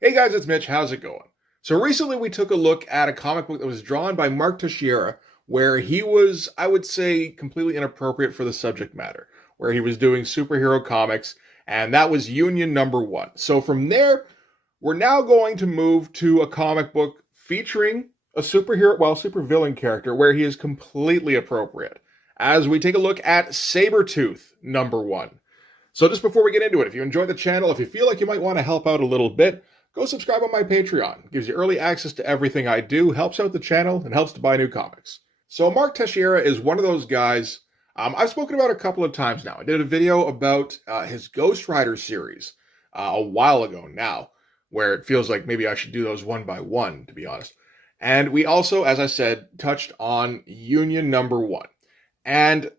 Hey guys, it's Mitch. How's it going? So recently we took a look at a comic book that was drawn by Mark Texeira, where he was, I would say, completely inappropriate for the subject matter, where he was doing superhero comics, and that was Union number 1. So from there, we're now going to move to a comic book featuring a supervillain character where he is completely appropriate, as we take a look at Sabretooth number 1. So just before we get into it, if you enjoy the channel, if you feel like you might want to help out a little bit, go subscribe on my Patreon. Gives you early access to everything I do, helps out the channel, and helps to buy new comics. So Mark Texeira is one of those guys I've spoken about a couple of times now. I did a video about his Ghost Rider series a while ago now, where it feels like maybe I should do those one by one, to be honest. And we also, as I said, touched on Union number 1. And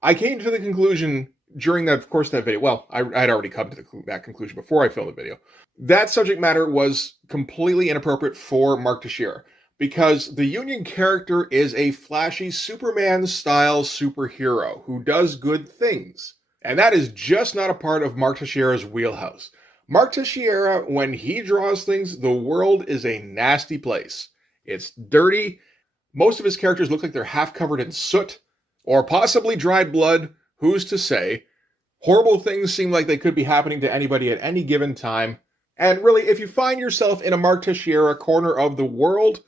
I came to the conclusion during that, of course, that video. Well, I had already come to that conclusion before I filmed the video. That subject matter was completely inappropriate for Mark Texeira because the Union character is a flashy Superman-style superhero who does good things. And that is just not a part of Mark Texeira's wheelhouse. Mark Texeira, when he draws things, the world is a nasty place. It's dirty. Most of his characters look like they're half covered in soot or possibly dried blood. Who's to say? Horrible things seem like they could be happening to anybody at any given time. And really, if you find yourself in a Mark Texeira corner of the world,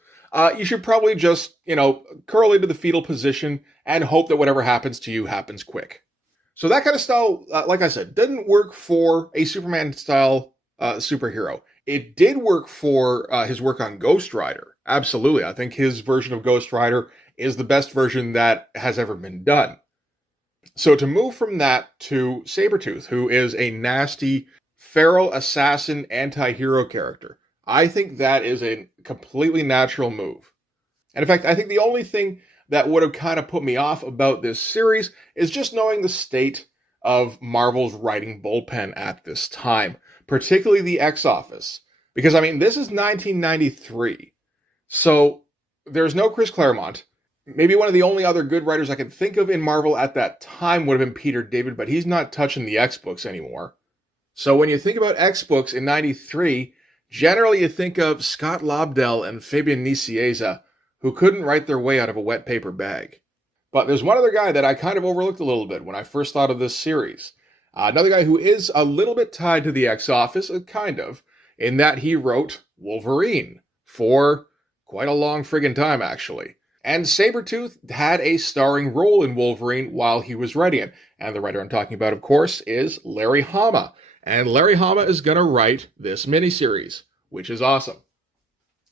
you should probably just, curl into the fetal position and hope that whatever happens to you happens quick. So that kind of style, like I said, didn't work for a Superman-style superhero. It did work for his work on Ghost Rider. Absolutely. I think his version of Ghost Rider is the best version that has ever been done. So to move from that to Sabretooth, who is a nasty, feral assassin anti-hero character, I think that is a completely natural move. And in fact, I think the only thing that would have kind of put me off about this series is just knowing the state of Marvel's writing bullpen at this time, particularly the X-Office. Because, this is 1993, so there's no Chris Claremont. Maybe one of the only other good writers I could think of in Marvel at that time would have been Peter David, but he's not touching the X-Books anymore. So when you think about X-Books in 93, generally you think of Scott Lobdell and Fabian Nicieza, who couldn't write their way out of a wet paper bag. But there's one other guy that I kind of overlooked a little bit when I first thought of this series. Another guy who is a little bit tied to the X-Office, kind of, in that he wrote Wolverine for quite a long friggin' time, actually. And Sabretooth had a starring role in Wolverine while he was writing it. And the writer I'm talking about, of course, is Larry Hama. And Larry Hama is going to write this miniseries, which is awesome.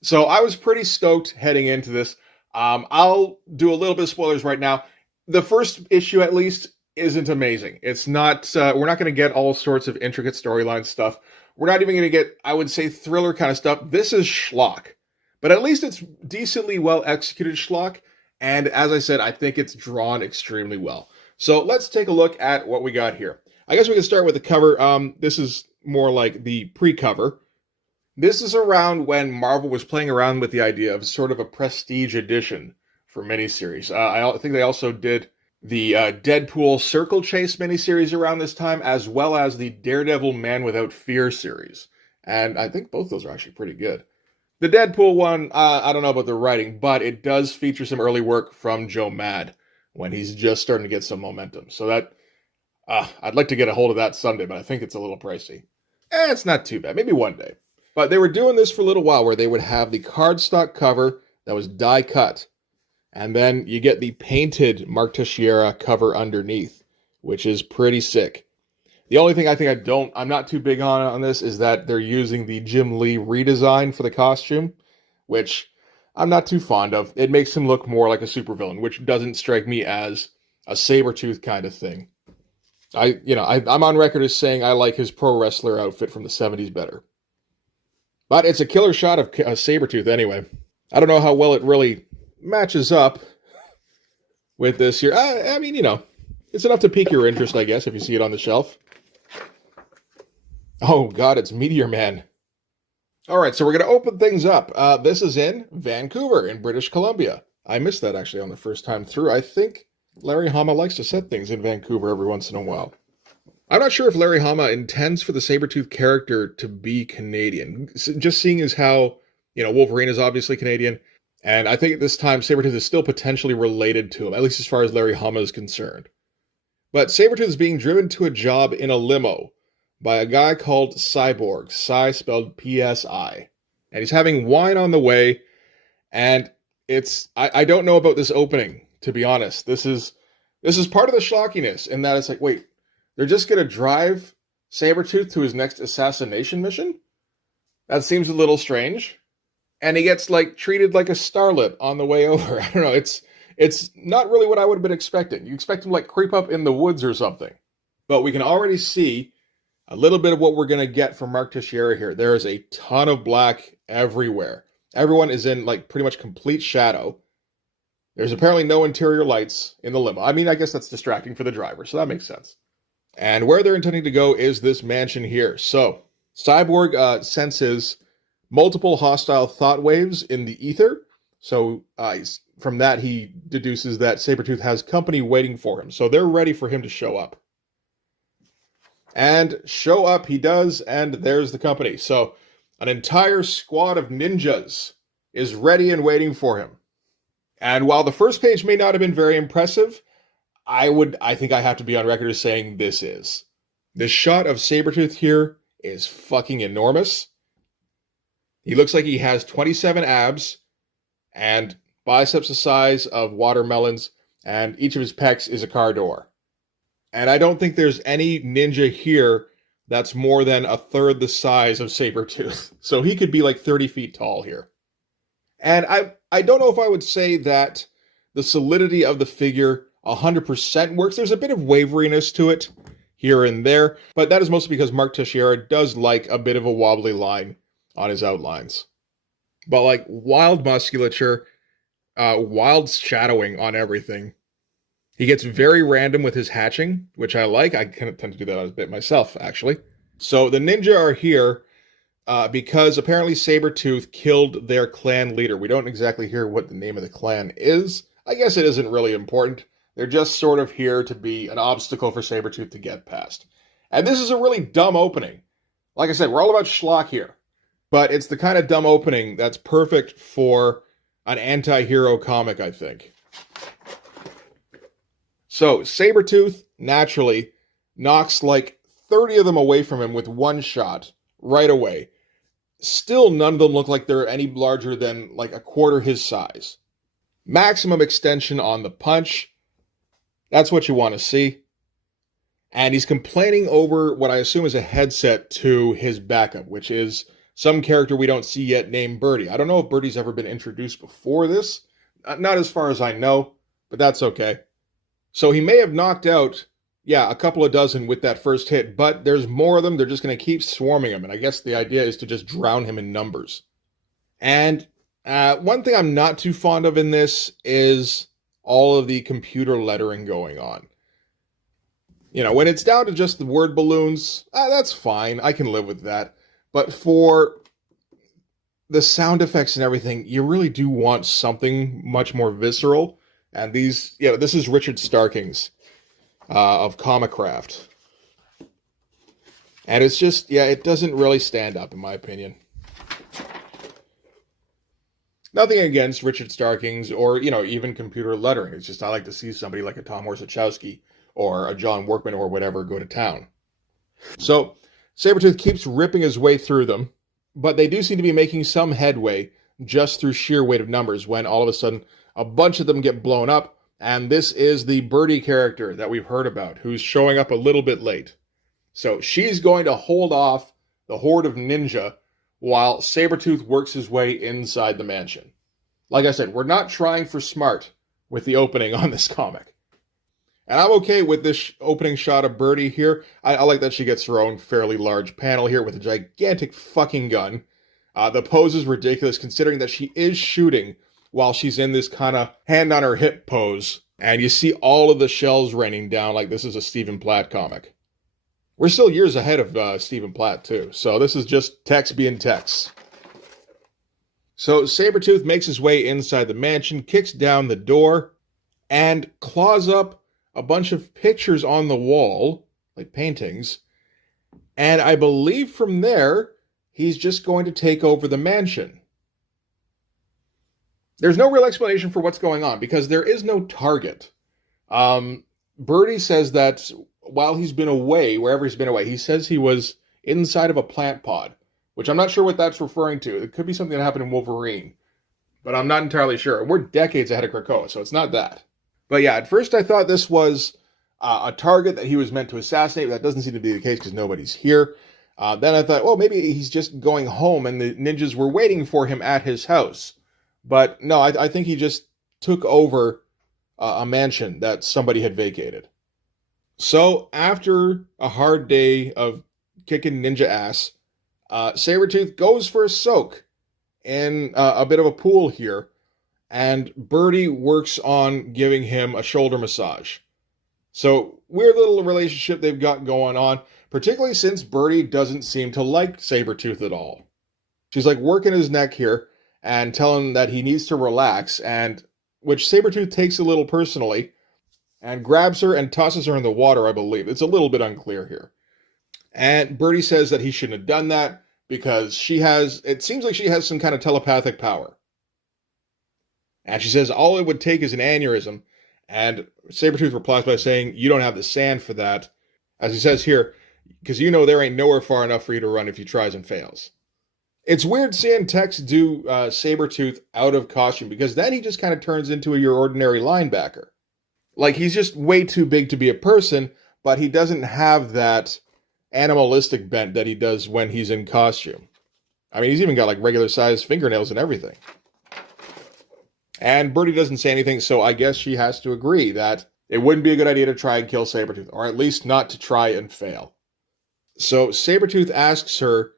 So I was pretty stoked heading into this. I'll do a little bit of spoilers right now. The first issue, at least, isn't amazing. It's not, we're not going to get all sorts of intricate storyline stuff. We're not even going to get, I would say, thriller kind of stuff. This is schlock. But at least it's decently well-executed schlock, and as I said, I think it's drawn extremely well. So let's take a look at what we got here. I guess we can start with the cover. This is more like the pre-cover. This is around when Marvel was playing around with the idea of sort of a prestige edition for miniseries. I think they also did the Deadpool Circle Chase miniseries around this time, as well as the Daredevil Man Without Fear series. And I think both those are actually pretty good. The Deadpool one, I don't know about the writing, but it does feature some early work from Joe Mad when he's just starting to get some momentum. So that, I'd like to get a hold of that someday, but I think it's a little pricey. It's not too bad, maybe one day. But they were doing this for a little while where they would have the cardstock cover that was die cut. And then you get the painted Mark Texeira cover underneath, which is pretty sick. The only thing I think I'm not too big on this is that they're using the Jim Lee redesign for the costume, which I'm not too fond of. It makes him look more like a supervillain, which doesn't strike me as a Sabretooth kind of thing. I'm on record as saying I like his pro wrestler outfit from the 70s better. But it's a killer shot of Sabretooth anyway. I don't know how well it really matches up with this here. It's enough to pique your interest, I guess, if you see it on the shelf. Oh, God, it's Meteor Man. All right, so we're going to open things up. This is in Vancouver in British Columbia. I missed that, actually, on the first time through. I think Larry Hama likes to set things in Vancouver every once in a while. I'm not sure if Larry Hama intends for the Sabretooth character to be Canadian. Just seeing as how, Wolverine is obviously Canadian, and I think at this time Sabretooth is still potentially related to him, at least as far as Larry Hama is concerned. But Sabretooth is being driven to a job in a limo by a guy called Cyborg, Psy spelled P-S-I. And he's having wine on the way, and I don't know about this opening, to be honest. This is part of the schlockiness, in that it's like, wait, they're just going to drive Sabretooth to his next assassination mission? That seems a little strange. And he gets, treated like a starlet on the way over. I don't know, it's not really what I would have been expecting. You expect him to, creep up in the woods or something. But we can already see a little bit of what we're going to get from Mark Texeira here. There is a ton of black everywhere. Everyone is in, pretty much complete shadow. There's apparently no interior lights in the limo. I mean, I guess that's distracting for the driver, so that makes sense. And where they're intending to go is this mansion here. So, Cyborg senses multiple hostile thought waves in the ether. So, from that, he deduces that Sabretooth has company waiting for him. So, they're ready for him to show up. And show up he does, and there's the company. So, an entire squad of ninjas is ready and waiting for him. And while the first page may not have been very impressive, I think I have to be on record as saying this is. This shot of Sabretooth here is fucking enormous. He looks like he has 27 abs and biceps the size of watermelons, and each of his pecs is a car door. And I don't think there's any ninja here that's more than a third the size of Sabretooth. So he could be 30 feet tall here. And I don't know if I would say that the solidity of the figure 100% works. There's a bit of waveriness to it here and there, but that is mostly because Mark Texeira does like a bit of a wobbly line on his outlines. But wild musculature, wild shadowing on everything. He gets very random with his hatching, which I like. I kind of tend to do that a bit myself, actually. So the ninja are here because apparently Sabretooth killed their clan leader. We don't exactly hear what the name of the clan is. I guess it isn't really important. They're just sort of here to be an obstacle for Sabretooth to get past. And this is a really dumb opening. Like I said, we're all about schlock here. But it's the kind of dumb opening that's perfect for an anti-hero comic, I think. So, Sabretooth, naturally, knocks 30 of them away from him with one shot, right away. Still, none of them look like they're any larger than, a quarter his size. Maximum extension on the punch. That's what you want to see. And he's complaining over what I assume is a headset to his backup, which is some character we don't see yet named Birdie. I don't know if Birdie's ever been introduced before this. Not as far as I know, but that's okay. So he may have knocked out, a couple of dozen with that first hit, but there's more of them. They're just going to keep swarming him, and I guess the idea is to just drown him in numbers. And one thing I'm not too fond of in this is all of the computer lettering going on. When it's down to just the word balloons, that's fine. I can live with that. But for the sound effects and everything, you really do want something much more visceral. And this is Richard Starkings of Comicraft. And it's just, it doesn't really stand up, in my opinion. Nothing against Richard Starkings or, even computer lettering. It's just I like to see somebody like a Tom Horsachowski or a John Workman or whatever go to town. So, Sabretooth keeps ripping his way through them, but they do seem to be making some headway just through sheer weight of numbers when all of a sudden a bunch of them get blown up, and this is the Birdie character that we've heard about, who's showing up a little bit late. So she's going to hold off the horde of ninja while Sabretooth works his way inside the mansion. Like I said, we're not trying for smart with the opening on this comic. And I'm okay with this opening shot of Birdie here. I like that she gets her own fairly large panel here with a gigantic fucking gun. The pose is ridiculous considering that she is shooting while she's in this kind of hand on her hip pose. And you see all of the shells raining down like this is a Stephen Platt comic. We're still years ahead of Stephen Platt too. So this is just Tex being Tex. So Sabretooth makes his way inside the mansion, kicks down the door, and claws up a bunch of pictures on the wall, like paintings. And I believe from there, he's just going to take over the mansion. There's no real explanation for what's going on because there is no target. Birdie says that while he's been away, wherever he's been away, he says he was inside of a plant pod, which I'm not sure what that's referring to. It could be something that happened in Wolverine, but I'm not entirely sure. We're decades ahead of Krakoa, so it's not that. But yeah, at first I thought this was a target that he was meant to assassinate. That doesn't seem to be the case because nobody's here. Then I thought, well, maybe he's just going home and the ninjas were waiting for him at his house. But no, I think he just took over a mansion that somebody had vacated. So after a hard day of kicking ninja ass, Sabretooth goes for a soak in a bit of a pool here, and Birdie works on giving him a shoulder massage. So weird little relationship they've got going on, particularly since Birdie doesn't seem to like Sabretooth at all. She's like working his neck here and telling him that he needs to relax, and which Sabretooth takes a little personally and grabs her and tosses her in the water, I believe. It's a little bit unclear here. And Birdie says that he shouldn't have done that because it seems like she has some kind of telepathic power. And she says all it would take is an aneurysm. And Sabretooth replies by saying, you don't have the sand for that. As he says here, because you know there ain't nowhere far enough for you to run if you tries and fails. It's weird seeing Tex do Sabretooth out of costume because then he just kind of turns into your ordinary linebacker. Like he's just way too big to be a person, but he doesn't have that animalistic bent that he does when he's in costume. I mean, he's even got like regular sized fingernails and everything. And Birdie doesn't say anything, so I guess she has to agree that it wouldn't be a good idea to try and kill Sabretooth, or at least not to try and fail. So Sabretooth asks her,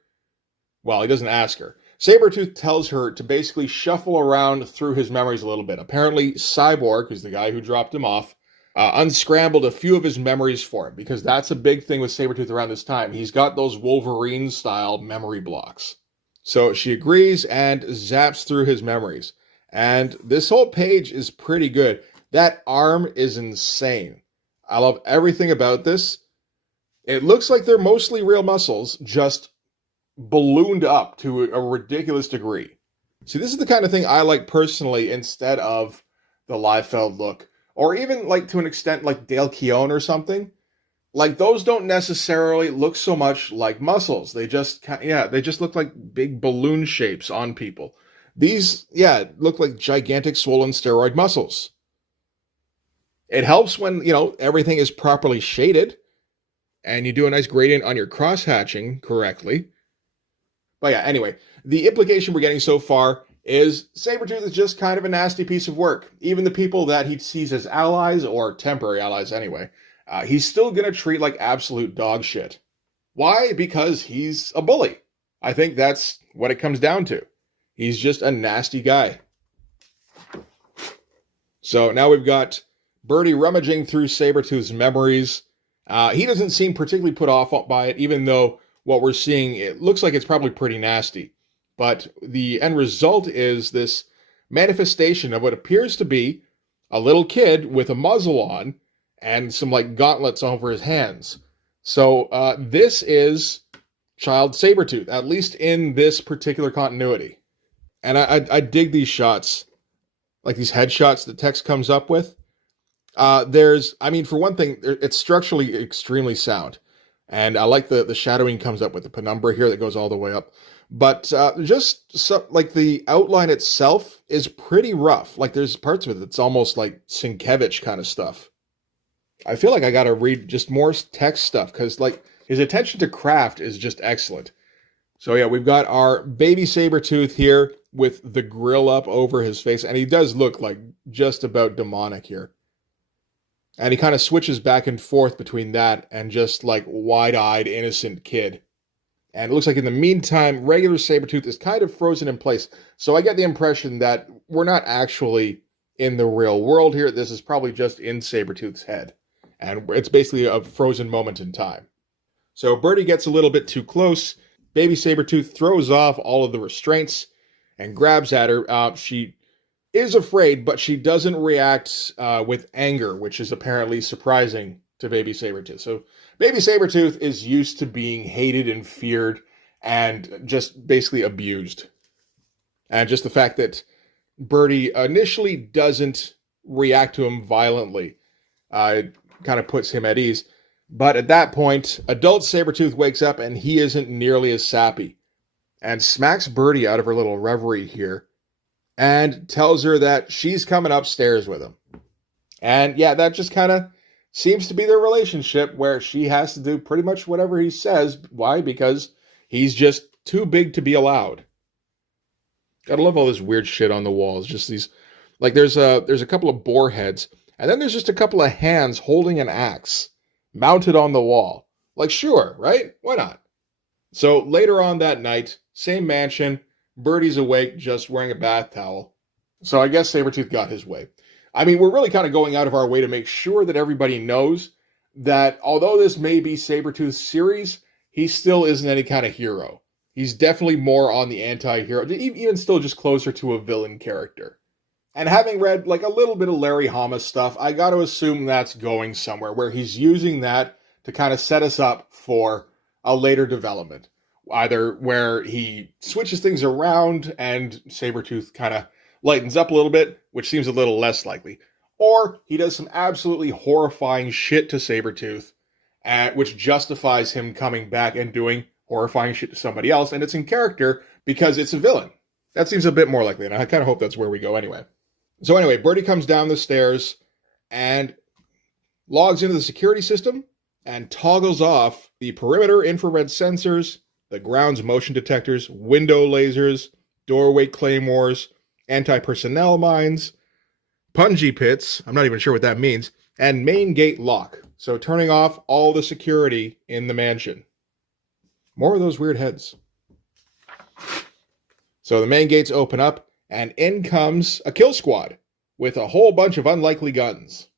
well, he doesn't ask her. Sabretooth tells her to basically shuffle around through his memories a little bit. Apparently, Cyborg, who's the guy who dropped him off, unscrambled a few of his memories for him, because that's a big thing with Sabretooth around this time. He's got those Wolverine-style memory blocks. So she agrees and zaps through his memories. And this whole page is pretty good. That arm is insane. I love everything about this. It looks like they're mostly real muscles, just ballooned up to a ridiculous degree. See, this is the kind of thing I like personally instead of the Liefeld look. Or even, like, to an extent, like Dale Keown or something. Like, those don't necessarily look so much like muscles. They just look like big balloon shapes on people. These, look like gigantic swollen steroid muscles. It helps when, everything is properly shaded and you do a nice gradient on your cross-hatching correctly. But yeah, anyway, the implication we're getting so far is Sabretooth is just kind of a nasty piece of work. Even the people that he sees as allies, or temporary allies anyway, he's still going to treat like absolute dog shit. Why? Because he's a bully. I think that's what it comes down to. He's just a nasty guy. So now we've got Birdie rummaging through Sabretooth's memories. He doesn't seem particularly put off by it, even though what we're seeing, it looks like it's probably pretty nasty. But the end result is this manifestation of what appears to be a little kid with a muzzle on and some like gauntlets over his hands. So this is Child Sabretooth, at least in this particular continuity. And I dig these shots, like these headshots that Tex comes up with. For one thing, it's structurally extremely sound. And I like the shadowing comes up with the penumbra here that goes all the way up. But the outline itself is pretty rough. Like there's parts of it that's almost like Sienkiewicz kind of stuff. I feel like I got to read just more Tex stuff because like his attention to craft is just excellent. So yeah, we've got our baby Sabretooth here with the grill up over his face. And he does look like just about demonic here. And he kind of switches back and forth between that and just like wide-eyed, innocent kid. And it looks like in the meantime, regular Sabretooth is kind of frozen in place. So I get the impression that we're not actually in the real world here. This is probably just in Sabretooth's head. And it's basically a frozen moment in time. So Birdie gets a little bit too close. Baby Sabretooth throws off all of the restraints and grabs at her. She is afraid, but she doesn't react with anger, which is apparently surprising to baby Sabretooth. So baby Sabretooth is used to being hated and feared and just basically abused. And just the fact that Birdie initially doesn't react to him violently, it kind of puts him at ease. But at that point, adult Sabretooth wakes up and he isn't nearly as sappy and smacks Birdie out of her little reverie here and tells her that she's coming upstairs with him. And yeah, that just kind of seems to be their relationship where she has to do pretty much whatever he says. Why? Because he's just too big to be allowed. Gotta love all this weird shit on the walls. Just these, like there's a couple of boar heads, and then there's just a couple of hands holding an axe mounted on the wall. Like, sure, right? Why not? So later on that night, same mansion, Birdie's awake, just wearing a bath towel. So I guess Sabretooth got his way. I mean, we're really kind of going out of our way to make sure that everybody knows that although this may be Sabretooth's series, he still isn't any kind of hero. He's definitely more on the anti-hero, even still just closer to a villain character. And having read like a little bit of Larry Hama stuff, I got to assume that's going somewhere, where he's using that to kind of set us up for a later development. Either where he switches things around and Sabretooth kind of lightens up a little bit, which seems a little less likely. Or he does some absolutely horrifying shit to Sabretooth, which justifies him coming back and doing horrifying shit to somebody else, and it's in character because it's a villain. That seems a bit more likely, and I kind of hope that's where we go anyway. So anyway, Birdie comes down the stairs and logs into the security system and toggles off the perimeter infrared sensors, the ground's motion detectors, window lasers, doorway claymores, anti-personnel mines, punji pits, I'm not even sure what that means, and main gate lock. So turning off all the security in the mansion. More of those weird heads. So the main gates open up, and in comes a kill squad with a whole bunch of unlikely guns.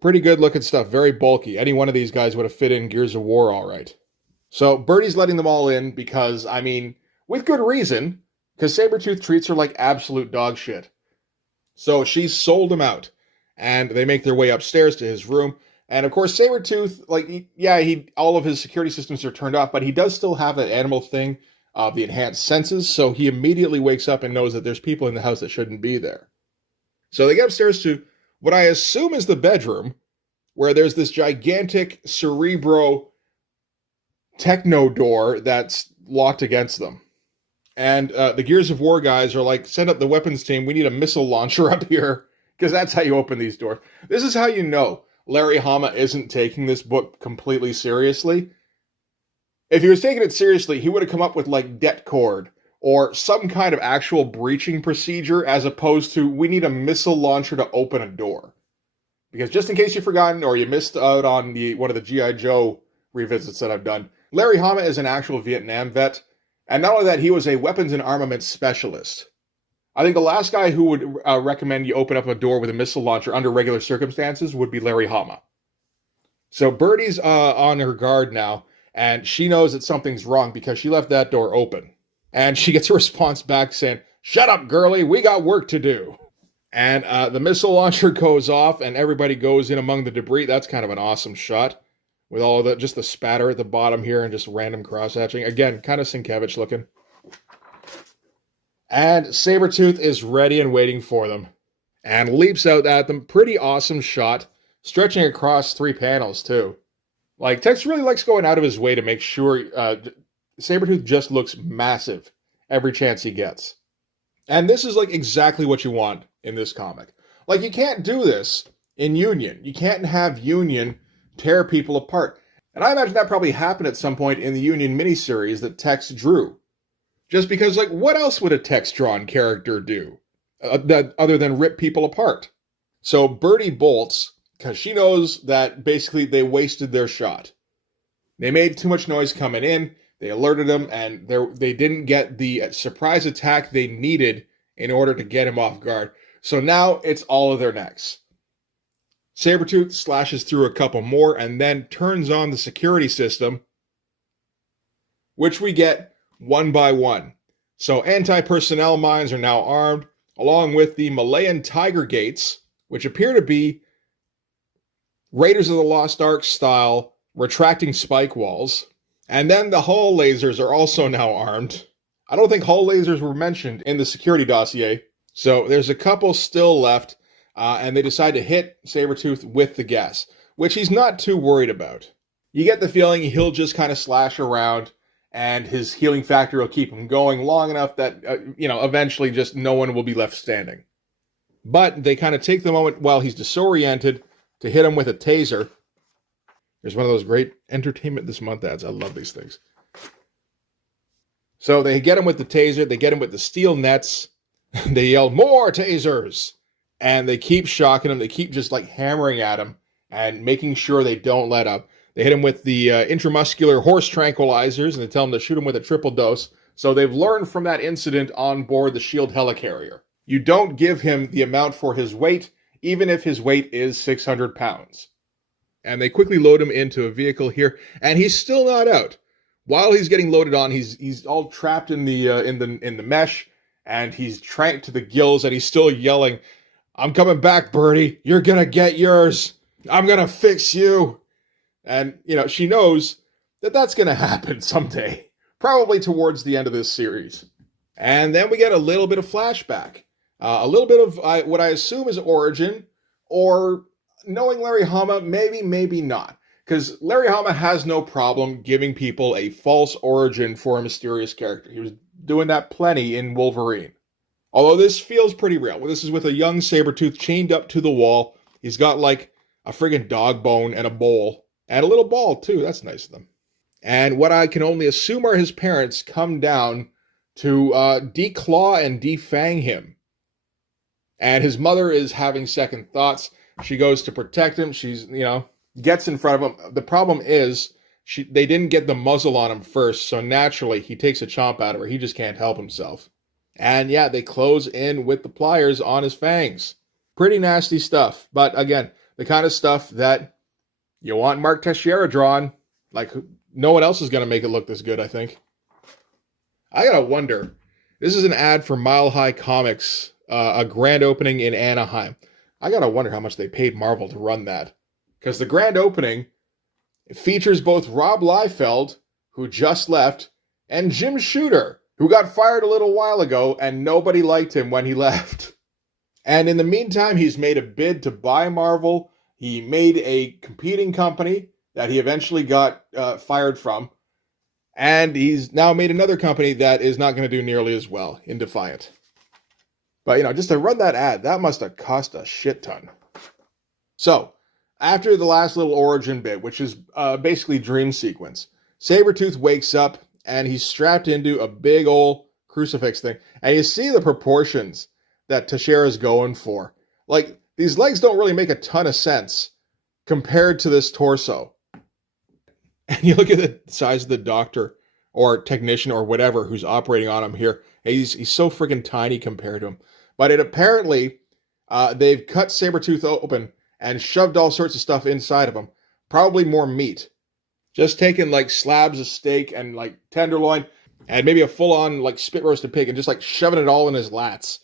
Pretty good looking stuff, very bulky. Any one of these guys would have fit in Gears of War all right. So Birdie's letting them all in because, I mean, with good reason, because Sabretooth treats her like absolute dog shit. So she's sold him out, and they make their way upstairs to his room. And of course, Sabretooth, all of his security systems are turned off, but he does still have that animal thing of the enhanced senses, so he immediately wakes up and knows that there's people in the house that shouldn't be there. So they get upstairs to what I assume is the bedroom, where there's this gigantic Cerebro techno door that's locked against them. And the Gears of War guys are like, send up the weapons team, we need a missile launcher up here, because that's how you open these doors. This is how you know Larry Hama isn't taking this book completely seriously. If he was taking it seriously, he would have come up with like det cord or some kind of actual breaching procedure as opposed to we need a missile launcher to open a door. Because just in case you've forgotten or you missed out on one of the G.I. Joe revisits that I've done, Larry Hama is an actual Vietnam vet. And not only that, he was a weapons and armaments specialist. I think the last guy who would recommend you open up a door with a missile launcher under regular circumstances would be Larry Hama. So Birdie's on her guard now, and she knows that something's wrong because she left that door open. And she gets a response back saying, "Shut up, girlie, we got work to do." And the missile launcher goes off, and everybody goes in among the debris. That's kind of an awesome shot, with all of just the spatter at the bottom here and just random cross-hatching. Again, kind of Sienkiewicz looking. And Sabretooth is ready and waiting for them, and leaps out at them. Pretty awesome shot, stretching across 3 panels, too. Like, Tex really likes going out of his way to make sure Sabretooth just looks massive every chance he gets. And this is, like, exactly what you want in this comic. Like, you can't do this in Union. You can't have Union tear people apart. And I imagine that probably happened at some point in the Union miniseries that Tex drew. Just because, like, what else would a text-drawn character do other than rip people apart? So Birdie bolts because she knows that basically they wasted their shot. They made too much noise coming in, they alerted him, and they didn't get the surprise attack they needed in order to get him off guard. So now it's all of their necks. Sabretooth slashes through a couple more and then turns on the security system, which we get one by one. So anti-personnel mines are now armed, along with the Malayan tiger gates, which appear to be Raiders of the Lost Ark style retracting spike walls. And then the hull lasers are also now armed. I don't think hull lasers were mentioned in the security dossier. So there's a couple still left, and they decide to hit Sabretooth with the gas, which he's not too worried about. You get the feeling he'll just kind of slash around, and his healing factor will keep him going long enough that, eventually just no one will be left standing. But they kind of take the moment while he's disoriented to hit him with a taser. There's one of those great Entertainment This Month ads. I love these things. So they get him with the taser. They get him with the steel nets. They yell, "More tasers!" And they keep shocking him. They keep just like hammering at him and making sure they don't let up. They hit him with the intramuscular horse tranquilizers, and they tell him to shoot him with a triple dose. So they've learned from that incident on board the SHIELD helicarrier. You don't give him the amount for his weight, even if his weight is 600 pounds. And they quickly load him into a vehicle here, and he's still not out. While he's getting loaded on, he's all trapped in the mesh, and he's tranked to the gills, and he's still yelling, "I'm coming back, Birdie. You're gonna get yours. I'm gonna fix you." And, she knows that that's gonna happen someday, probably towards the end of this series. And then we get a little bit of flashback. A little bit of what I assume is origin, or knowing Larry Hama, maybe not. Because Larry Hama has no problem giving people a false origin for a mysterious character. He was doing that plenty in Wolverine. Although this feels pretty real. This is with a young Sabretooth chained up to the wall. He's got like a friggin' dog bone and a bowl. And a little ball, too. That's nice of them. And what I can only assume are his parents come down to declaw and defang him. And his mother is having second thoughts. She goes to protect him. She's, gets in front of him. The problem is they didn't get the muzzle on him first. So naturally, he takes a chomp out of her. He just can't help himself. And yeah, they close in with the pliers on his fangs. Pretty nasty stuff. But again, the kind of stuff that you want Mark Texeira drawn. Like, no one else is going to make it look this good, I think. I gotta wonder. This is an ad for Mile High Comics, a grand opening in Anaheim. I gotta wonder how much they paid Marvel to run that. Because the grand opening features both Rob Liefeld, who just left, and Jim Shooter, who got fired a little while ago, and nobody liked him when he left. And in the meantime, he's made a bid to buy Marvel. He made a competing company that he eventually got fired from. And he's now made another company that is not going to do nearly as well in Defiant. But, just to run that ad, that must have cost a shit ton. So, after the last little origin bit, which is basically dream sequence, Sabretooth wakes up and he's strapped into a big old crucifix thing. And you see the proportions that Texeira's going for. Like, these legs don't really make a ton of sense compared to this torso. And you look at the size of the doctor or technician or whatever who's operating on him here. He's so freaking tiny compared to him. But it apparently, they've cut Sabretooth open and shoved all sorts of stuff inside of him. Probably more meat. Just taking like slabs of steak and like tenderloin and maybe a full-on like spit roasted pig and just like shoving it all in his lats.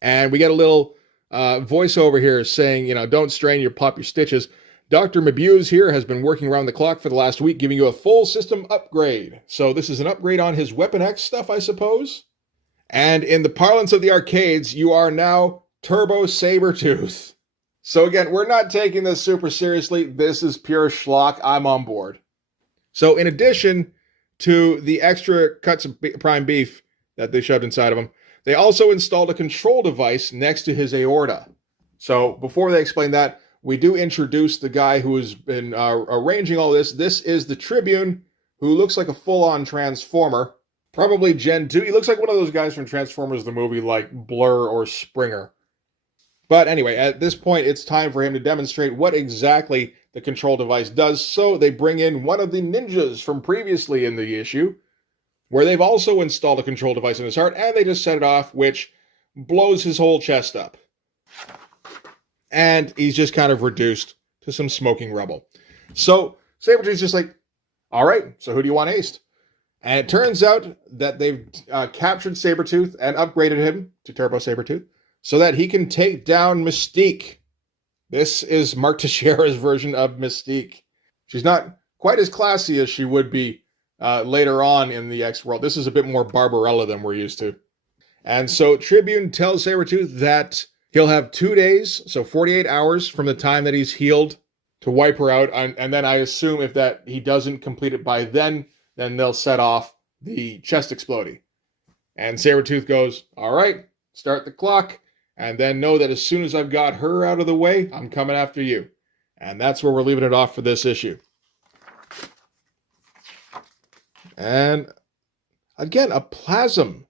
And we get a little voiceover here saying, don't strain your pop your stitches. Dr. Mabuse here has been working around the clock for the last week, giving you a full system upgrade. So this is an upgrade on his Weapon X stuff, I suppose. And in the parlance of the arcades, you are now Turbo Sabretooth. So again, we're not taking this super seriously. This is pure schlock. I'm on board. So in addition to the extra cuts of prime beef that they shoved inside of him, they also installed a control device next to his aorta. So before they explain that, we do introduce the guy who has been arranging all this. This is the Tribune, who looks like a full-on Transformer. Probably Gen 2. He looks like one of those guys from Transformers, the movie, like Blur or Springer. But anyway, at this point, it's time for him to demonstrate what exactly the control device does. So they bring in one of the ninjas from previously in the issue, where they've also installed a control device in his heart, and they just set it off, which blows his whole chest up. And he's just kind of reduced to some smoking rubble. So Sabretooth's just like, all right, so who do you want aced? And it turns out that they've captured Sabretooth and upgraded him to Turbo Sabretooth so that he can take down Mystique. This is Mark Texeira's version of Mystique. She's not quite as classy as she would be later on in the X world. This is a bit more Barbarella than we're used to. And so Tribune tells Sabretooth that he'll have 2 days, so 48 hours from the time that he's healed to wipe her out. And then I assume if that he doesn't complete it by then they'll set off the chest exploding. And Sabretooth goes, all right, start the clock. And then know that as soon as I've got her out of the way, I'm coming after you. And that's where we're leaving it off for this issue. And again, a Plasm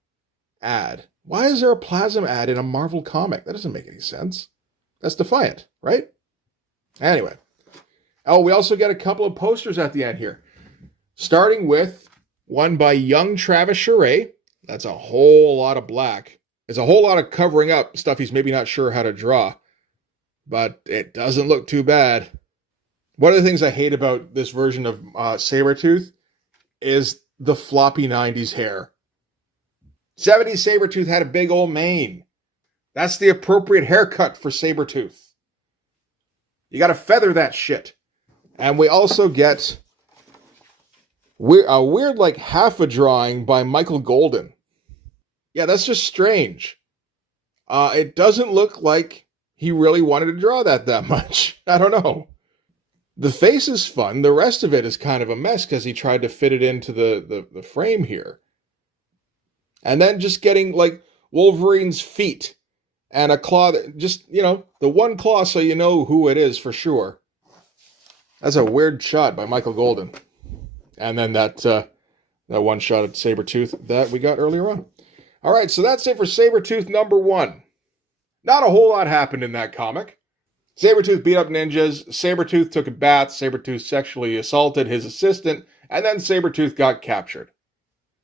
ad. Why is there a Plasm ad in a Marvel comic? That doesn't make any sense. That's Defiant, right? Anyway. Oh, we also get a couple of posters at the end here. Starting with one by young Travis Charest. That's a whole lot of black. There's a whole lot of covering up stuff he's maybe not sure how to draw. But it doesn't look too bad. One of the things I hate about this version of Sabretooth is the floppy 90s hair. 70s Sabretooth had a big old mane. That's the appropriate haircut for Sabretooth. You gotta feather that shit. And we also get a weird, like, half a drawing by Michael Golden. Yeah, that's just strange. It doesn't look like he really wanted to draw that much. I don't know. The face is fun. The rest of it is kind of a mess because he tried to fit it into the frame here. And then just getting, like, Wolverine's feet and a claw that just, the one claw so you know who it is for sure. That's a weird shot by Michael Golden. And then that one shot of Sabretooth that we got earlier on. All right, so that's it for Sabretooth number 1. Not a whole lot happened in that comic. Sabretooth beat up ninjas, Sabretooth took a bath, Sabretooth sexually assaulted his assistant, and then Sabretooth got captured.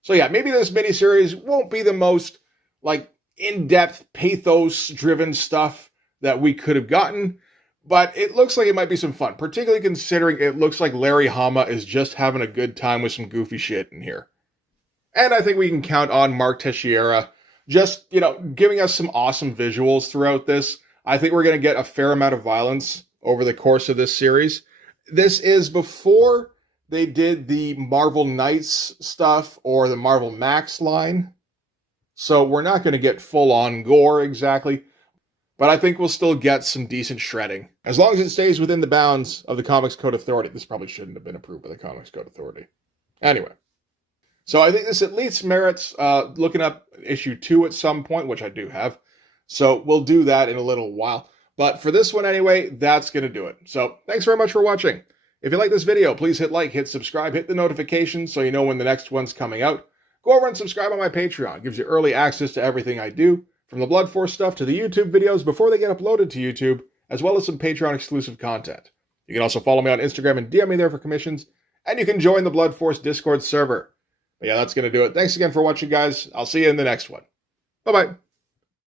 So yeah, maybe this miniseries won't be the most, like, in-depth, pathos-driven stuff that we could have gotten, but it looks like it might be some fun, particularly considering it looks like Larry Hama is just having a good time with some goofy shit in here. And I think we can count on Mark Texeira just, giving us some awesome visuals throughout this. I think we're going to get a fair amount of violence over the course of this series. This is before they did the Marvel Knights stuff or the Marvel Max line. So we're not going to get full-on gore exactly. But I think we'll still get some decent shredding. As long as it stays within the bounds of the Comics Code Authority. This probably shouldn't have been approved by the Comics Code Authority. Anyway. So I think this at least merits looking up issue 2 at some point, which I do have. So we'll do that in a little while. But for this one anyway, that's going to do it. So thanks very much for watching. If you like this video, please hit like, hit subscribe, hit the notifications so you know when the next one's coming out. Go over and subscribe on my Patreon. It gives you early access to everything I do, from the Blood Force stuff to the YouTube videos before they get uploaded to YouTube, as well as some Patreon exclusive content. You can also follow me on Instagram and DM me there for commissions, and you can join the Blood Force Discord server. But yeah, that's going to do it. Thanks again for watching, guys. I'll see you in the next one. Bye-bye.